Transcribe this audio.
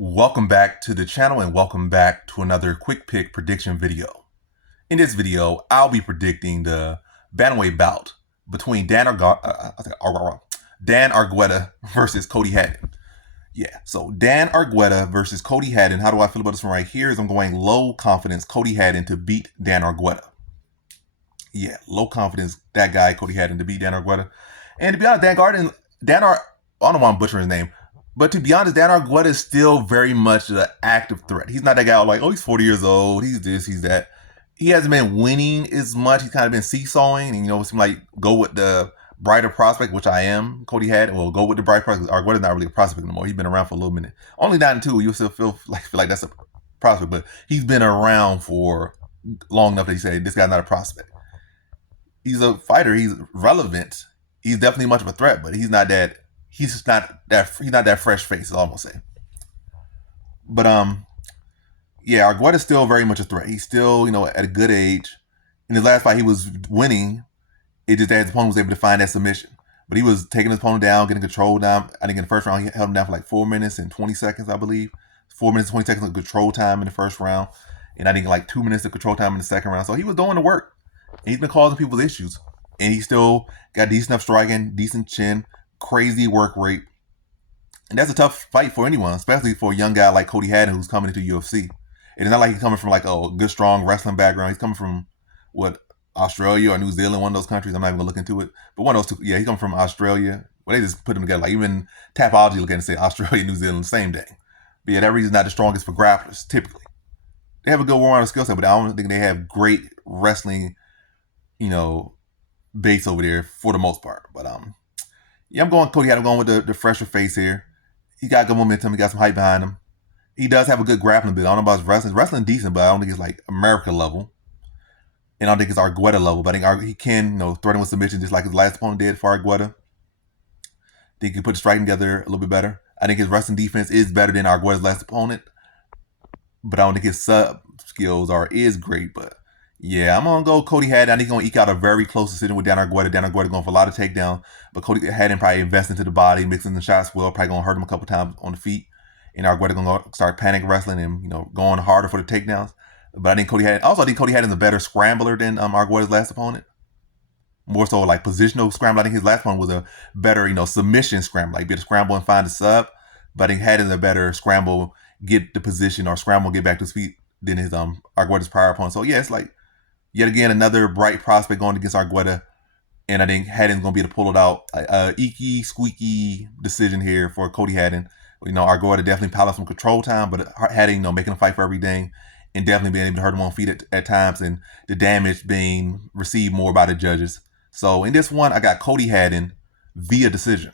Welcome back to the channel and welcome back to another quick pick prediction video. In this video, I'll be predicting the bantamweight bout between Dan Argueta versus Cody Haddon. Yeah, so Dan Argueta versus Cody Haddon. How do I feel about this one right here? Is I'm going low confidence Cody Haddon to beat Dan Argueta. Yeah, low confidence that guy Cody Haddon to beat Dan Argueta. And to be honest, I don't know why I'm butchering his name. But to be honest, Dan Argueta is still very much an active threat. He's not that guy like, oh, he's 40 years old, he's this, he's that. He hasn't been winning as much. He's kind of been seesawing, and it seems like go with the brighter prospect, which I am, Cody Haddon. Well, go with the bright prospect. Argueta's not really a prospect anymore. He's been around for a little minute. Only 9-2, you still feel like that's a prospect, but he's been around for long enough that you say this guy's not a prospect. He's a fighter. He's relevant. He's definitely much of a threat, but he's not that. He's not that fresh face, is all I'm gonna say. But yeah, Argueta's still very much a threat. He's still, at a good age. In his last fight, he was winning. It just that his opponent was able to find that submission. But he was taking his opponent down, getting control down. I think in the first round, he held him down for like 4 minutes and 20 seconds, I believe. 4 minutes and 20 seconds of control time in the first round. And I think like 2 minutes of control time in the second round. So he was doing the work. And he's been causing people's issues. And he still got decent enough striking, decent chin, crazy work rate. And that's a tough fight for anyone, especially for a young guy like Cody Haddon who's coming into UFC. It's not like he's coming from like a good, strong wrestling background. He's coming from Australia or New Zealand, one of those countries. I'm not even gonna look into it, but one of those two. Yeah, he's coming from Australia. Well, they just put them together. Like even Tapology look at it and say Australia, New Zealand, same thing. But yeah, that reason's not the strongest for grapplers. Typically, they have a good all-round skill set, but I don't think they have great wrestling, base over there for the most part. But yeah, I'm going Cody Haddon. I'm going with the fresher face here. He got good momentum. He got some hype behind him. He does have a good grappling bit. I don't know about his wrestling. His wrestling decent, but I don't think it's like America level. And I don't think it's Argueta level. But I think he can, threaten with submission just like his last opponent did for Argueta. I think he can put the striking together a little bit better. I think his wrestling defense is better than Argueta's last opponent. But I don't think his sub skills is great. But yeah, I'm going to go Cody Haddon. I think he's going to eke out a very close decision with Dan Argueta. Dan Argueta going for a lot of takedown. But Cody Haddon probably invest into the body, mixing the shots well. Probably going to hurt him a couple times on the feet. And Argueta going to start panic wrestling and, going harder for the takedowns. But I think Cody Haddon's a better scrambler than Argueta's last opponent. More so like positional scramble. I think his last one was a better, submission scramble. Like be able to scramble and find the sub. But I think Haddon's a better scramble, get the position, or scramble, get back to his feet than his Argueta's prior opponent. So yeah, it's like yet again another bright prospect going against Argueta. And I think Haddon's going to be able to pull it out. Eeky, squeaky decision here for Cody Haddon. Argueta definitely piled up some control time, but Haddon, making a fight for everything and definitely being able to hurt him on feet at times, and the damage being received more by the judges. So in this one, I got Cody Haddon via decision.